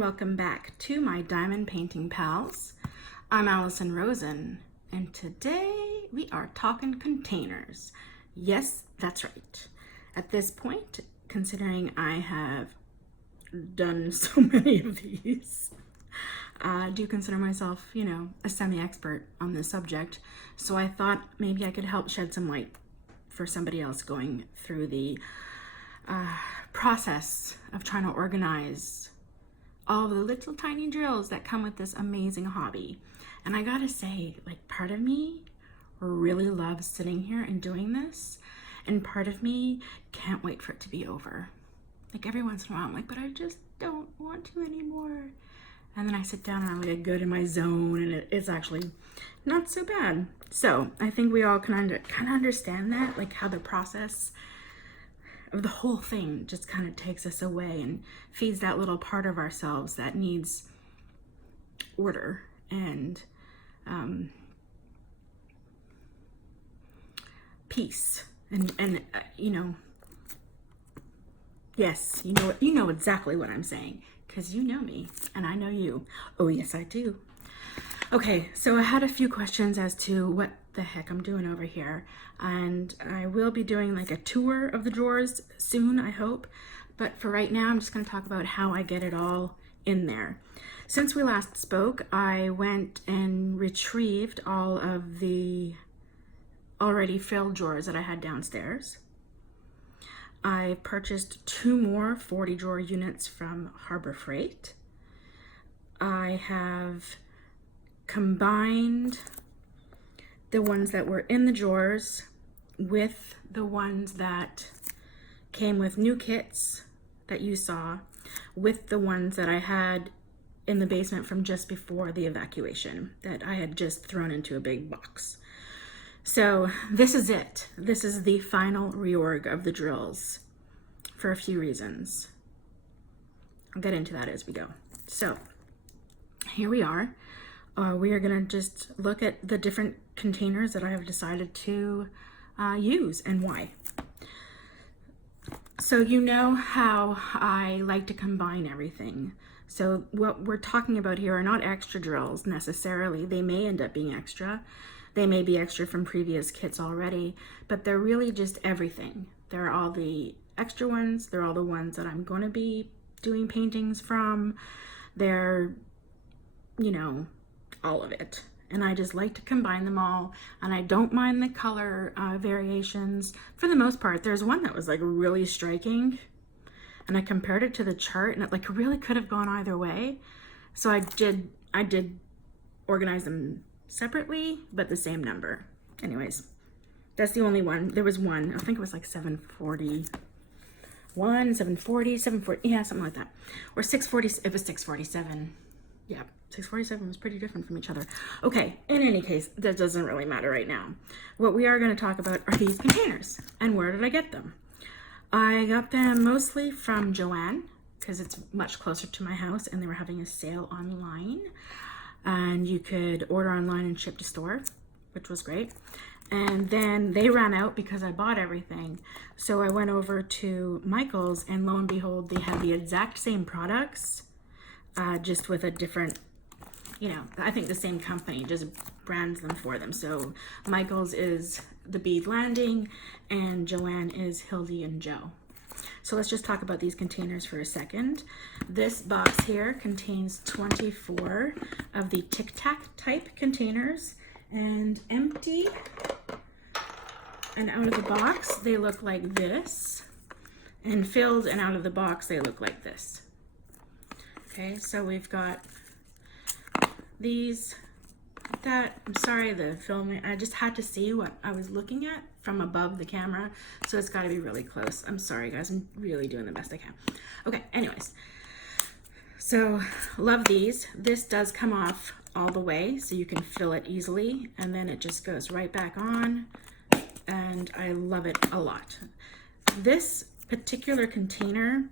welcome back to my Diamond Painting Pals. I'm Allison Rosen, and today we are talking containers. Yes, that's right. At this point, considering I have done so many of these, I do consider myself, a semi-expert on this subject, so I thought maybe I could help shed some light for somebody else going through the process of trying to organize all the little tiny drills that come with this amazing hobby. And I gotta say, part of me really loves sitting here and doing this, and part of me can't wait for it to be over. Every once in a while I'm like, but I just don't want to anymore. And then I sit down and I get good in my zone, and it's actually not so bad. So I think we all kind of understand that, how the process of the whole thing just kind of takes us away and feeds that little part of ourselves that needs order and peace. And yes, you know exactly what I'm saying, because you know me and I know you. Oh yes, I do. Okay, so I had a few questions as to what the heck I'm doing over here, and I will be doing a tour of the drawers soon, I hope. But for right now, I'm just going to talk about how I get it all in there. Since we last spoke, I went and retrieved all of the already filled drawers that I had downstairs. I purchased 2 more 40 drawer units from Harbor Freight. I have combined the ones that were in the drawers with the ones that came with new kits that you saw, with the ones that I had in the basement from just before the evacuation that I had just thrown into a big box. So this is it. This is the final reorg of the drills for a few reasons. I'll get into that as we go. So here we are. We are going to just look at the different containers that I have decided to use and why. So you know how I like to combine everything. So what we're talking about here are not extra drills necessarily. They may end up being extra. They may be extra from previous kits already, but they're really just everything. They're all the extra ones. They're all the ones that I'm going to be doing paintings from. They're, all of it. And I just like to combine them all, and I don't mind the color variations for the most part. There's one that was really striking, and I compared it to the chart, and it really could have gone either way. So I did organize them separately, but the same number. Anyways, that's the only one. There was one, I think it was 741, 740, yeah, something like that. Or 640, it was 647. Yeah, 647 was pretty different from each other. Okay, in any case, that doesn't really matter right now. What we are going to talk about are these containers, and where did I get them? I got them mostly from Joann, because it's much closer to my house, and they were having a sale online, and you could order online and ship to store, which was great. And then they ran out because I bought everything. So I went over to Michael's, and lo and behold, they had the exact same products, just with a different, I think the same company just brands them for them. So Michael's is the Bead Landing, and Joann is Hildy and Joe. So let's just talk about these containers for a second. This box here contains 24 of the Tic Tac type containers, and empty and out of the box they look like this, and filled and out of the box they look like this. Okay, so we've got these, that, I'm sorry, the filming, I just had to see what I was looking at from above the camera, so it's got to be really close. I'm sorry guys, I'm really doing the best I can. Okay, anyways, so love these. This does come off all the way, so you can fill it easily, and then it just goes right back on, and I love it a lot. This particular container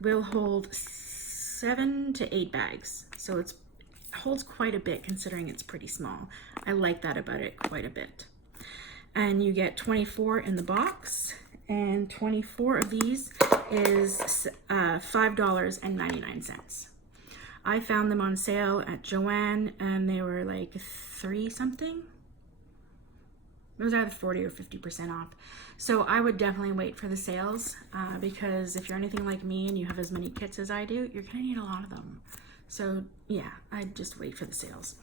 will hold 7 to 8 bags, so it holds quite a bit considering it's pretty small. I like that about it quite a bit. And you get 24 in the box, and 24 of these is $5.99. I found them on sale at Joann and they were like 3 something. It was either 40 or 50% off. So I would definitely wait for the sales because if you're anything like me and you have as many kits as I do, you're gonna need a lot of them. So yeah, I'd just wait for the sales.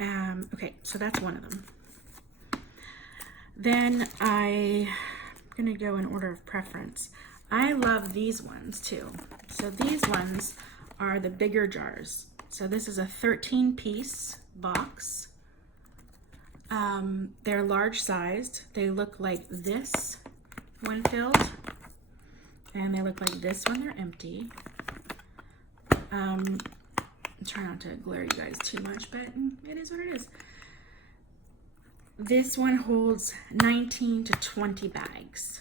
Okay, so that's one of them. Then I'm gonna go in order of preference. I love these ones too. So these ones are the bigger jars. So this is a 13-piece box. They're large sized. They look like this when filled, and they look like this when they're empty. Try not to glare you guys too much, but it is what it is. This one holds 19 to 20 bags.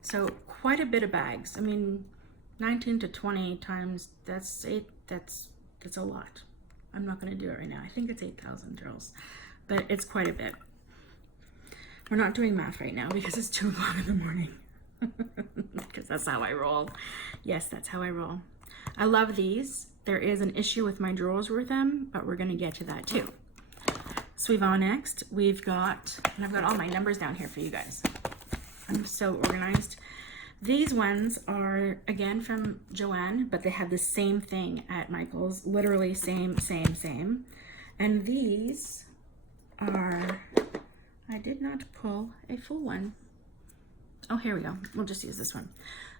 So quite a bit of bags. I mean, 19 to 20 times, that's a lot. I'm not gonna do it right now. I think it's 8,000 drills, but it's quite a bit. We're not doing math right now because it's 2 o'clock in the morning. Because that's how I roll. Yes, that's how I roll. I love these. There is an issue with my drawers with them, but we're gonna get to that too. Suivant next, we've got, and I've got all my numbers down here for you guys. I'm so organized. These ones are, again, from Joann, but they have the same thing at Michael's. Literally same. And these are, I did not pull a full one. Oh, here we go. We'll just use this one.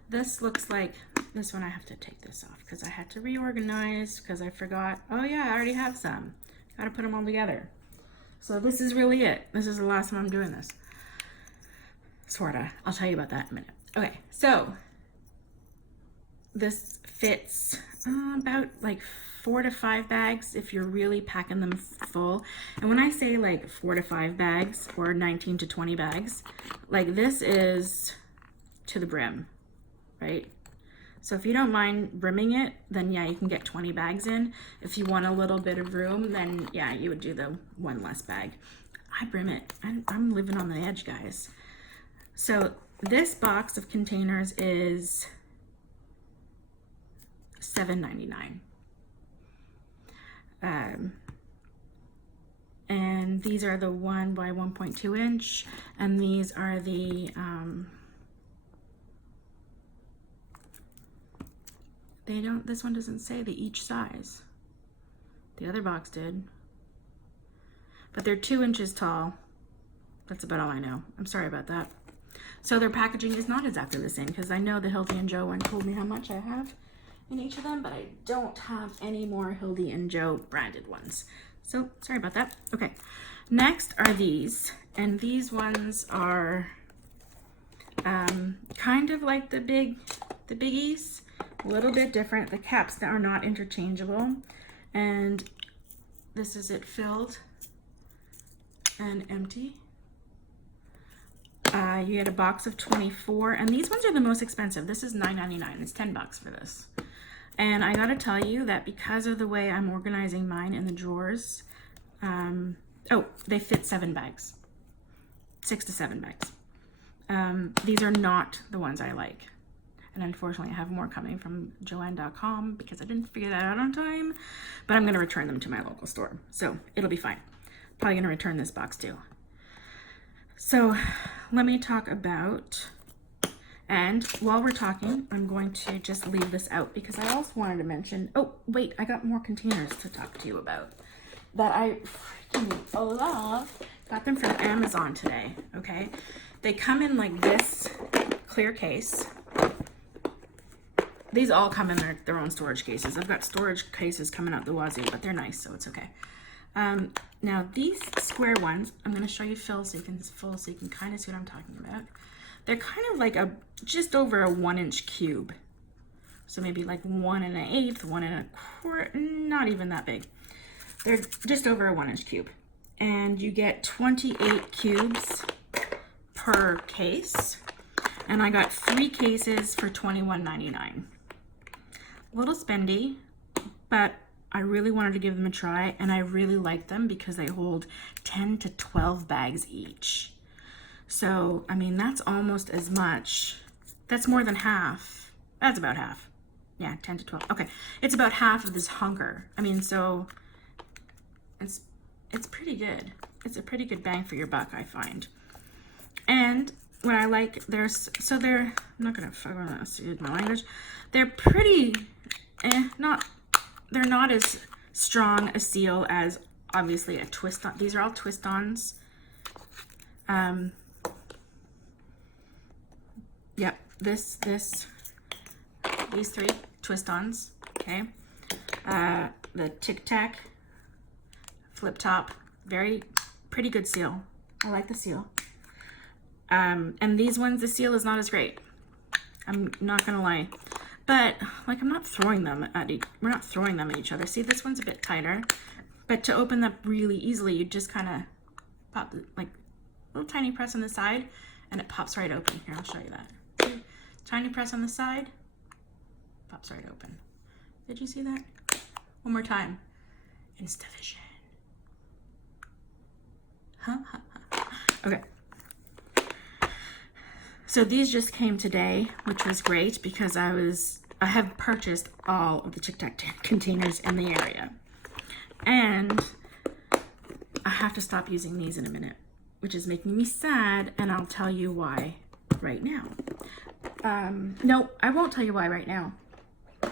This looks like, this one I have to take this off because I had to reorganize because I forgot. Oh yeah, I already have some. Got to put them all together. So this is really it. This is the last time I'm doing this. Sorta. I'll tell you about that in a minute. Okay, so this fits about like 4 to 5 bags if you're really packing them full. And when I say like 4 to 5 bags or 19 to 20 bags, like this is to the brim, right? So if you don't mind brimming it, then yeah, you can get 20 bags in. If you want a little bit of room, then yeah, you would do the 1 less bag. I brim it. I'm living on the edge, guys. So this box of containers is $7.99. And these are the 1 by 1.2 inch, and these are the this one doesn't say the each size. The other box did. But they're 2 inches tall. That's about all I know. I'm sorry about that. So their packaging is not exactly the same because I know the Hildy and Joe one told me how much I have in each of them, but I don't have any more Hildy and Joe branded ones. So sorry about that. Okay, next are these, and these ones are kind of like the biggies, a little bit different. The caps that are not interchangeable, and this is it filled and empty. You get a box of 24, and these ones are the most expensive. This is $9.99. It's $10 for this. And I gotta tell you that because of the way I'm organizing mine in the drawers, oh, they fit 7 bags, 6 to 7 bags. These are not the ones I like. And unfortunately, I have more coming from Joann.com because I didn't figure that out on time, but I'm gonna return them to my local store. So it'll be fine. Probably gonna return this box too. So let me talk about, and while we're talking, I'm going to just leave this out because I also wanted to mention, oh wait, I got more containers to talk to you about that I freaking love. Got them from Amazon today, okay? They come in like this clear case. These all come in their own storage cases. I've got storage cases coming out the wazoo, but they're nice, so it's okay. Now these square ones, I'm going to show you full so you can kind of see what I'm talking about. They're kind of like just over a 1-inch cube. So maybe like 1 1/8, 1 1/4, not even that big. They're just over a 1-inch cube. And you get 28 cubes per case. And I got 3 cases for $21.99. A little spendy, but I really wanted to give them a try, and I really like them because they hold 10 to 12 bags each. So, I mean, that's almost as much. That's more than half. That's about half. Yeah, 10 to 12. Okay, it's about half of this hunker. I mean, so it's pretty good. It's a pretty good bang for your buck, I find. And what I like, they're, I'm not gonna use my language. They're pretty, they're not as strong a seal as obviously a twist-on. These are all twist-ons. Yep, these three twist-ons, okay. The Tic Tac flip top, very pretty good seal. I like the seal. And these ones, the seal is not as great. I'm not gonna lie, but like I'm not throwing them at we're not throwing them at each other. See, this one's a bit tighter, but to open them really easily, you just kind of pop like a little tiny press on the side, and it pops right open. Here, I'll show you that. Tiny press on the side, pops right open. Did you see that? One more time. Instavision. Okay. So these just came today, which was great because I have purchased all of the Tic Tac containers in the area. And I have to stop using these in a minute, which is making me sad, and I'll tell you why right now. No, I won't tell you why right now.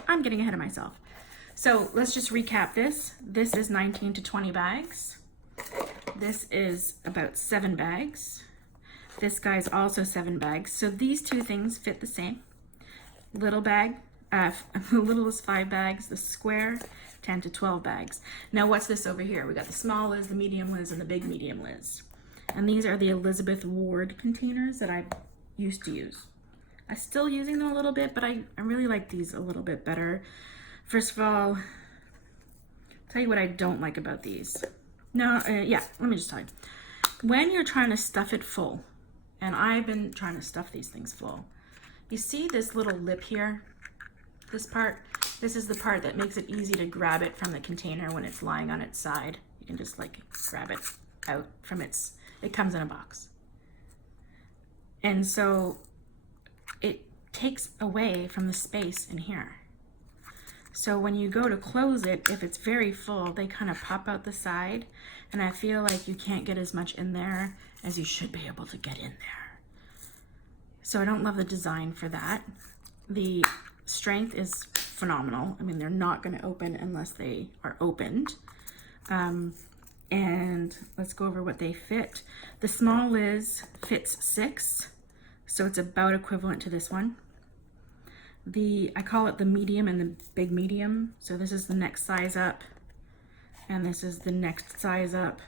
I'm getting ahead of myself. So let's just recap this. This is 19 to 20 bags. This is about 7 bags. This guy's also 7 bags. So these two things fit the same. Little bag, the little is 5 bags. The square, 10 to 12 bags. Now what's this over here? We got the small Liz, the medium Liz, and the big medium Liz. And these are the Elizabeth Ward containers that I used to use. I'm still using them a little bit, but I really like these a little bit better. First of all, I'll tell you what I don't like about these. No, yeah, let me just tell you. When you're trying to stuff it full, and I've been trying to stuff these things full, you see this little lip here? This part? This is the part that makes it easy to grab it from the container when it's lying on its side. You can just like grab it out from it comes in a box. And so it takes away from the space in here. So when you go to close it, if it's very full, they kind of pop out the side, and I feel like you can't get as much in there as you should be able to get in there. So I don't love the design for that. The strength is phenomenal. I mean, they're not going to open unless they are opened. And let's go over what they fit. The small Liz fits 6, so it's about equivalent to this one. I call it the medium and the big medium. So this is the next size up, and this is the next size up,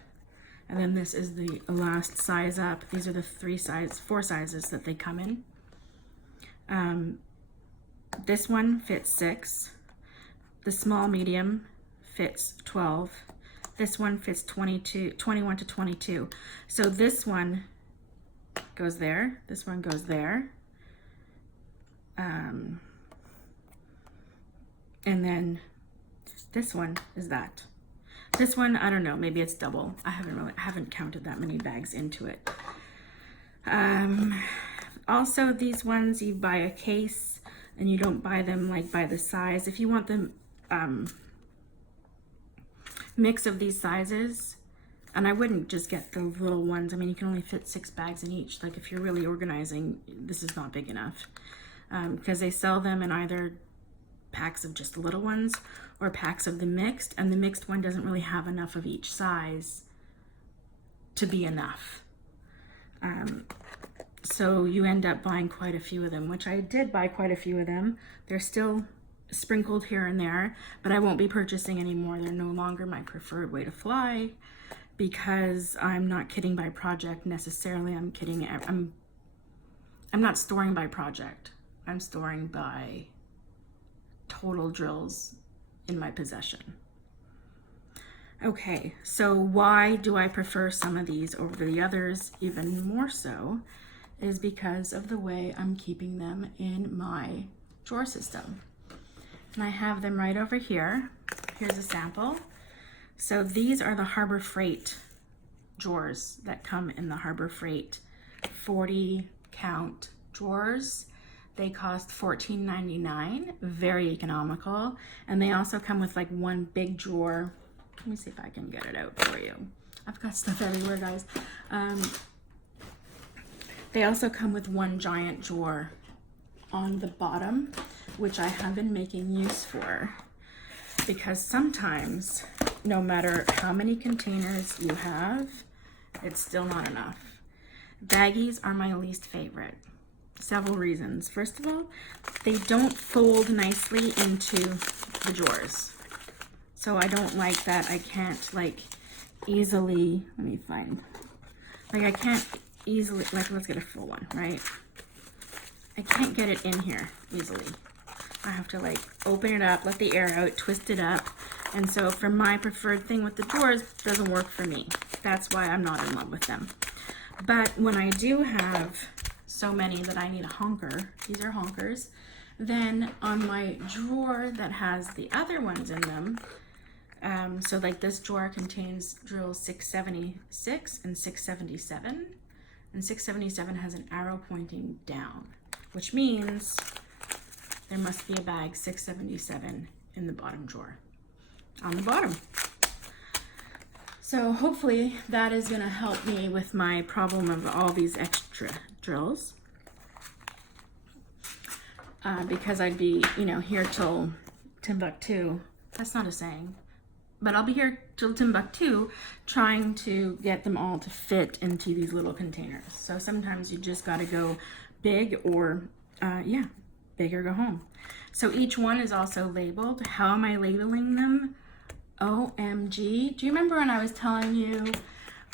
and then this is the last size up. These are the 4 sizes that they come in. This one fits 6. The small medium fits 12. This one fits 21 to 22. So this one goes there. This one goes there. And then this one is that. This one, I don't know, maybe it's double. I haven't counted that many bags into it. Also, these ones, you buy a case and you don't buy them like by the size. If you want the mix of these sizes, and I wouldn't just get the little ones. I mean, you can only fit 6 bags in each. Like if you're really organizing, this is not big enough. Because they sell them in either packs of just the little ones or packs of the mixed, and the mixed one doesn't really have enough of each size to be enough. So you end up buying quite a few of them, which I did buy quite a few of them. They're still sprinkled here and there, but I won't be purchasing anymore. They're no longer my preferred way to fly because I'm not kitting by project necessarily. I'm not storing by project. I'm storing by total drills in my possession. Okay, so why do I prefer some of these over the others even more so is because of the way I'm keeping them in my drawer system. And I have them right over here. Here's a sample. So these are the Harbor Freight drawers that come in the Harbor Freight 40 count drawers. They cost $14.99, very economical. And they also come with like one big drawer. Let me see if I can get it out for you. I've got stuff everywhere, guys. They also come with one giant drawer on the bottom, which I have been making use for, because sometimes, no matter how many containers you have, it's still not enough. Baggies are my least favorite. Several reasons. First of all, they don't fold nicely into the drawers. So I don't like that. I can't like easily, let me find, like I can't easily, like let's get a full one, right? I can't get it in here easily. I have to like open it up, let the air out, twist it up. And so for my preferred thing with the drawers, it doesn't work for me. That's why I'm not in love with them. But when I do have so many that I need a honker, these are honkers, then on my drawer that has the other ones in them, so like this drawer contains drills 676 and 677, and 677 has an arrow pointing down, which means there must be a bag 677 in the bottom drawer, on the bottom. So hopefully that is gonna help me with my problem of all these extra drills. Because I'd be, you know, here till Timbuktu. That's not a saying. But I'll be here till Timbuktu trying to get them all to fit into these little containers. So sometimes you just gotta go big or, yeah, big or go home. So each one is also labeled. How am I labeling them? OMG. Do you remember when I was telling you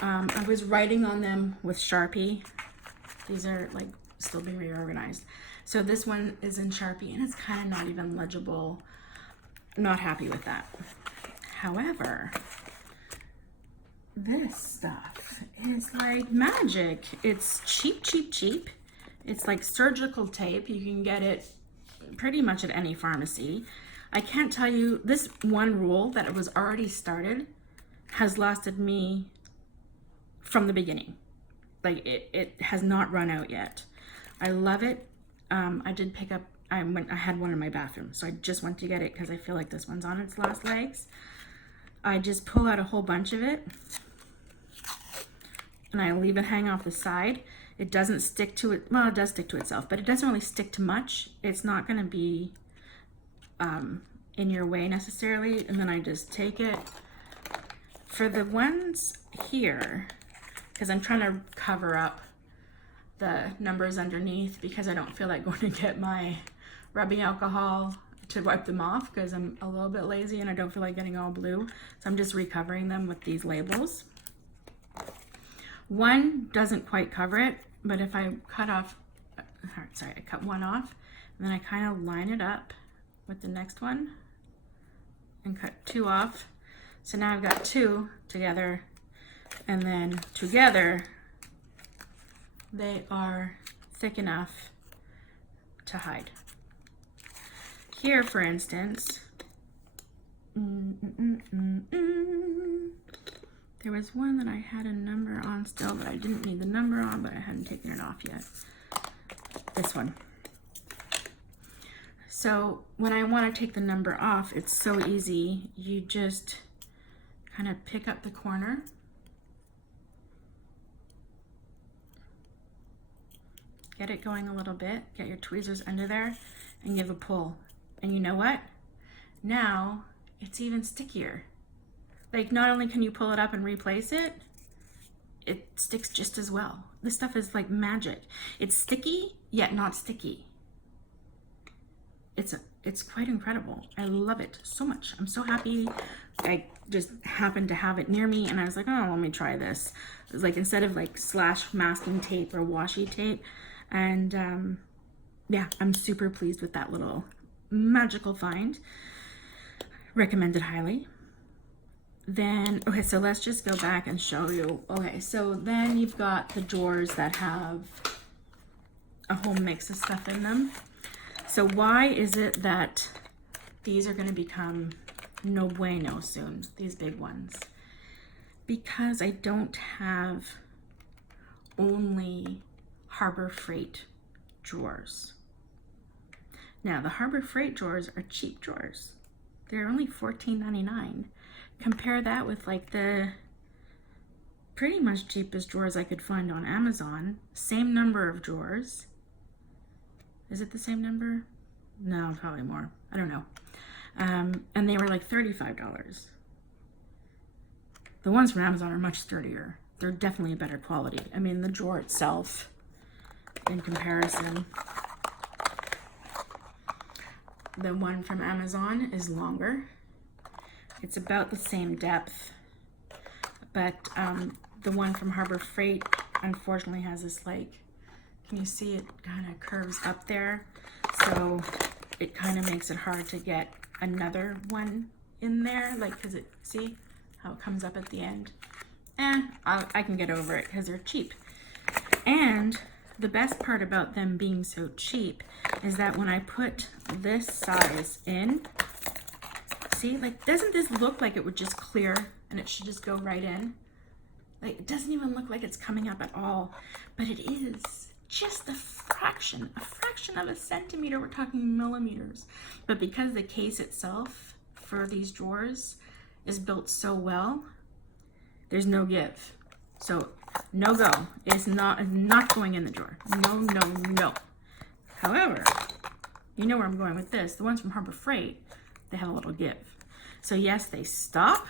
I was writing on them with Sharpie? These are like still being reorganized. So this one is in Sharpie and it's kind of not even legible. Not happy with that. However, this stuff is like magic. It's cheap, cheap, cheap. It's like surgical tape. You can get it pretty much at any pharmacy. I can't tell you, this one roll that it was already started has lasted me from the beginning. Like it has not run out yet. I love it. I did pick up, I had one in my bathroom, so I just went to get it because I feel like this one's on its last legs. I just pull out a whole bunch of it and I leave it hang off the side. It doesn't stick to it, well, it does stick to itself, but it doesn't really stick to much. It's not gonna be in your way necessarily. And then I just take it. For the ones here, because I'm trying to cover up the numbers underneath because I don't feel like going to get my rubbing alcohol to wipe them off because I'm a little bit lazy and I don't feel like getting all blue. So I'm just recovering them with these labels. One doesn't quite cover it, but if I cut off, sorry, I cut one off and then I kind of line it up with the next one and cut two off. So now I've got two together, and then together they are thick enough to hide. Here, for instance, there was one that I had a number on still, but I didn't need the number on, but I hadn't taken it off yet. This one. So when I want to take the number off, it's so easy. You just kind of pick up the corner, get it going a little bit, get your tweezers under there and give a pull. And you know what? Now it's even stickier. Like not only can you pull it up and replace it, it sticks just as well. This stuff is like magic. It's sticky, yet not sticky. It's quite incredible. I love it so much. I'm so happy. I just happened to have it near me and I was like, oh, let me try this. It was like, instead of like slash masking tape or washi tape. And yeah, I'm super pleased with that little magical find. Recommend it highly. Then, okay, so let's just go back and show you. Okay, so then you've got the drawers that have a whole mix of stuff in them. So why is it that these are going to become no bueno soon, these big ones? Because I don't have only Harbor Freight drawers. Now, the Harbor Freight drawers are cheap drawers. They're only $14.99. Compare that with like the pretty much cheapest drawers I could find on Amazon. Same number of drawers. Is it the same number? No, probably more. I don't know. And they were like $35. The ones from Amazon are much sturdier. They're definitely a better quality. I mean, the drawer itself, in comparison, the one from Amazon is longer. It's about the same depth, but the one from Harbor Freight unfortunately has this, like, can you see it kind of curves up there? So it kind of makes it hard to get another one in there, like, because it, see how it comes up at the end? I can get over it because they're cheap. And the best part about them being so cheap is that when I put this size in, see, like, doesn't this look like it would just clear and it should just go right in? Like, it doesn't even look like it's coming up at all, but it is just a fraction of a centimeter. We're talking millimeters. But because the case itself for these drawers is built so well, there's no give. So no go. It's not going in the drawer. No, no, no. However, you know where I'm going with this. The ones from Harbor Freight, they have a little give. So yes, they stop,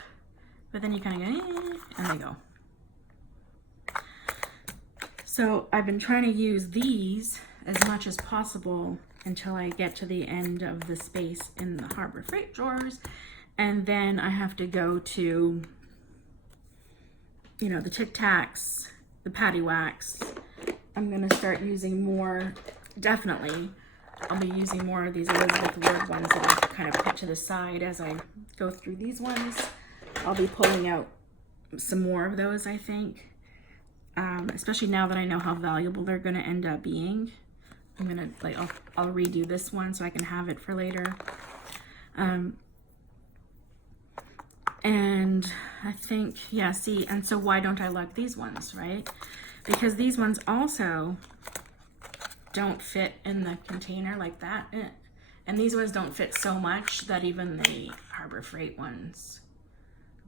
but then you kind of go, and they go. So I've been trying to use these as much as possible until I get to the end of the space in the Harbor Freight drawers. And then I have to go to, you know, the Tic Tacs, the Patty Wax. I'm gonna start using more, definitely. I'll be using more of these Elizabeth Ward ones that I've kind of put to the side as I go through these ones. I'll be pulling out some more of those, I think. Especially now that I know how valuable they're gonna end up being. I'm gonna, like, I'll redo this one so I can have it for later. And I think, yeah, see, and so why don't I like these ones, right? Because these ones also don't fit in the container like that. And these ones don't fit so much that even the Harbor Freight ones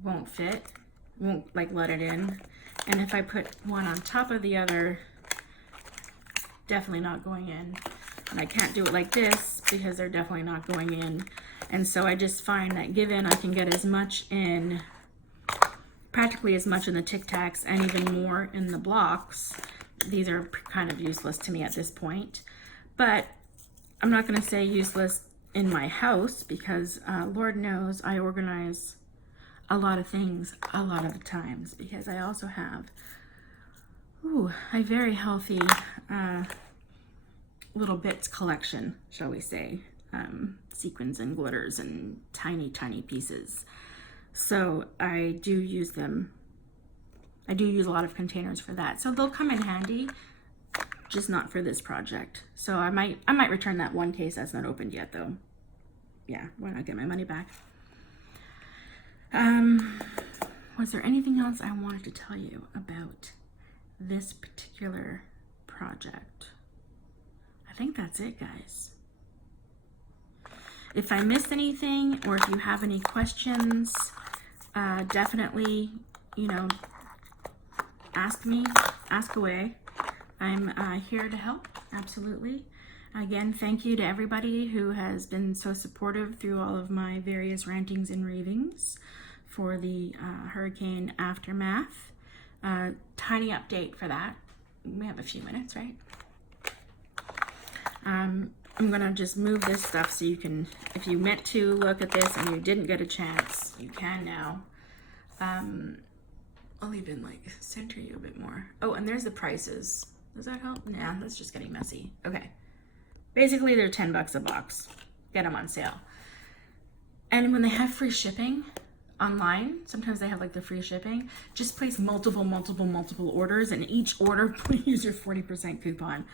won't fit, won't like let it in. And if I put one on top of the other, definitely not going in. And I can't do it like this because they're definitely not going in. And so I just find that given I can get as much in, practically as much in the Tic Tacs and even more in the blocks, these are kind of useless to me at this point. But I'm not going to say useless in my house because Lord knows I organize a lot of things a lot of the times because I also have a very healthy little bits collection, shall we say. Sequins and glitters and tiny pieces. So I do use them. I do use a lot of containers for that. So they'll come in handy, just not for this project. So I might return that one case that's not opened yet though. Yeah, why not get my money back? Was there anything else I wanted to tell you about this particular project? I think that's it, guys. If I missed anything or if you have any questions, definitely, you know, ask me, ask away. I'm here to help, absolutely. Again, thank you to everybody who has been so supportive through all of my various rantings and ravings for the hurricane aftermath. Tiny update for that. We have a few minutes, right? I'm gonna just move this stuff so you can, if you meant to look at this and you didn't get a chance, you can now. I'll even like center you a bit more. Oh, and there's the prices. Does that help? Nah, that's just getting messy. Okay. Basically, they're $10 a box. Get them on sale. And when they have free shipping online, sometimes they have like the free shipping, just place multiple orders, and each order please use your 40% coupon.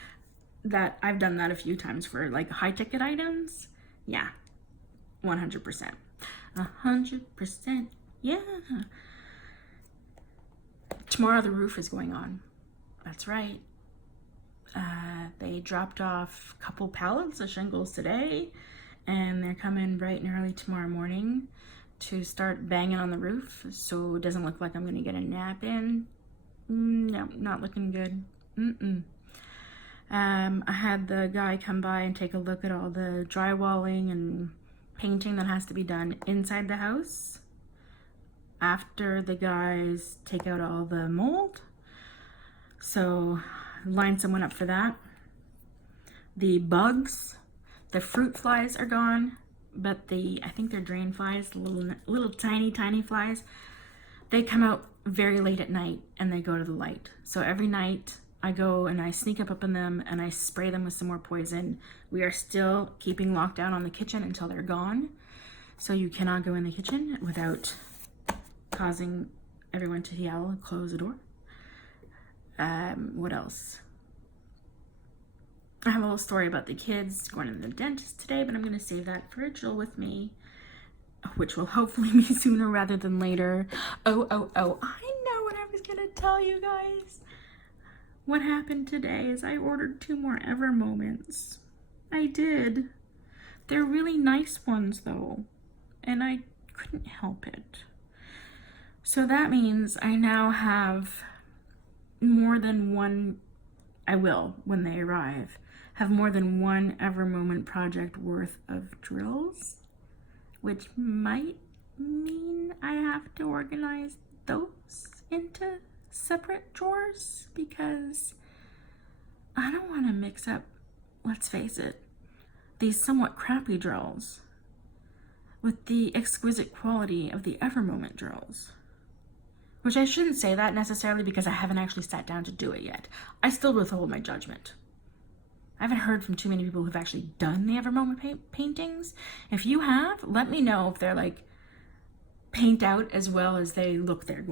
That I've done that a few times for like high ticket items. Yeah, 100%. 100%. Yeah. Tomorrow the roof is going on. That's right. They dropped off a couple pallets of shingles today, and they're coming bright and early tomorrow morning to start banging on the roof, so it doesn't look like I'm gonna get a nap in. No, not looking good. I had the guy come by and take a look at all the drywalling and painting that has to be done inside the house after the guys take out all the mold. So line someone up for that. The bugs, the fruit flies are gone, but I think they're drain flies, little tiny flies. They come out very late at night and they go to the light. So every night I go and I sneak up on them and I spray them with some more poison. We are still keeping lockdown on the kitchen until they're gone. So you cannot go in the kitchen without causing everyone to yell, close the door. What else? I have a little story about the kids going to the dentist today, but I'm going to save that for Jill with me, which will hopefully be sooner rather than later. Oh, I know what I was going to tell you guys. What happened today is I ordered 2 more Ever Moments. I did. They're really nice ones though, and I couldn't help it. So that means I now have more than one, I will, when they arrive, have more than one Ever Moment project worth of drills, which might mean I have to organize those into separate drawers because I don't want to mix up, let's face it, these somewhat crappy drills with the exquisite quality of the Ever Moment drills. Which I shouldn't say that necessarily because I haven't actually sat down to do it yet. I still withhold my judgment. I haven't heard from too many people who've actually done the Ever Moment paintings. If you have, let me know if they're like paint out as well as they look they're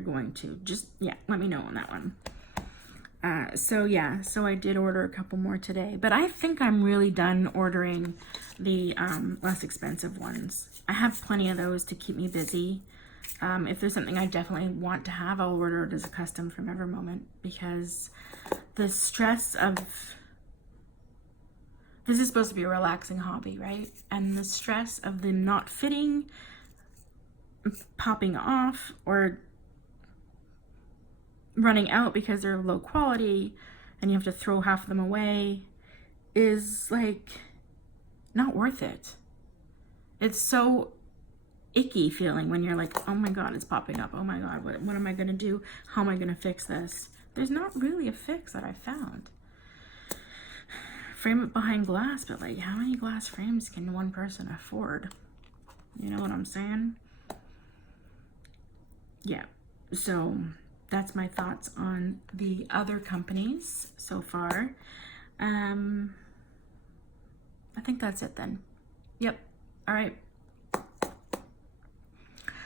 going to. Just, yeah, let me know on that one. So I did order a couple more today, but I think I'm really done ordering the less expensive ones. I have plenty of those to keep me busy. If there's something I definitely want to have, I'll order it as a custom from Ever Moment because the stress of, this is supposed to be a relaxing hobby, right? And the stress of them not fitting, popping off, or running out because they're low quality and you have to throw half of them away is like not worth it. It's so icky feeling when you're like, oh my god, it's popping up, oh my god, what am I gonna do, how am I gonna fix this? There's not really a fix that I found. Frame it behind glass, but like, how many glass frames can one person afford? You know what I'm saying? Yeah, so that's my thoughts on the other companies so far. I think that's it then. Yep, all right.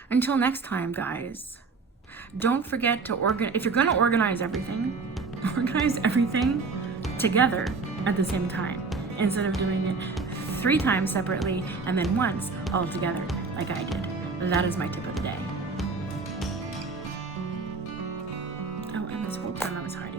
Until next time, guys, don't forget to if you're going to organize everything together at the same time instead of doing it 3 times separately and then once all together like I did. That is my tip of the day. Oh, and this whole time I was hiding.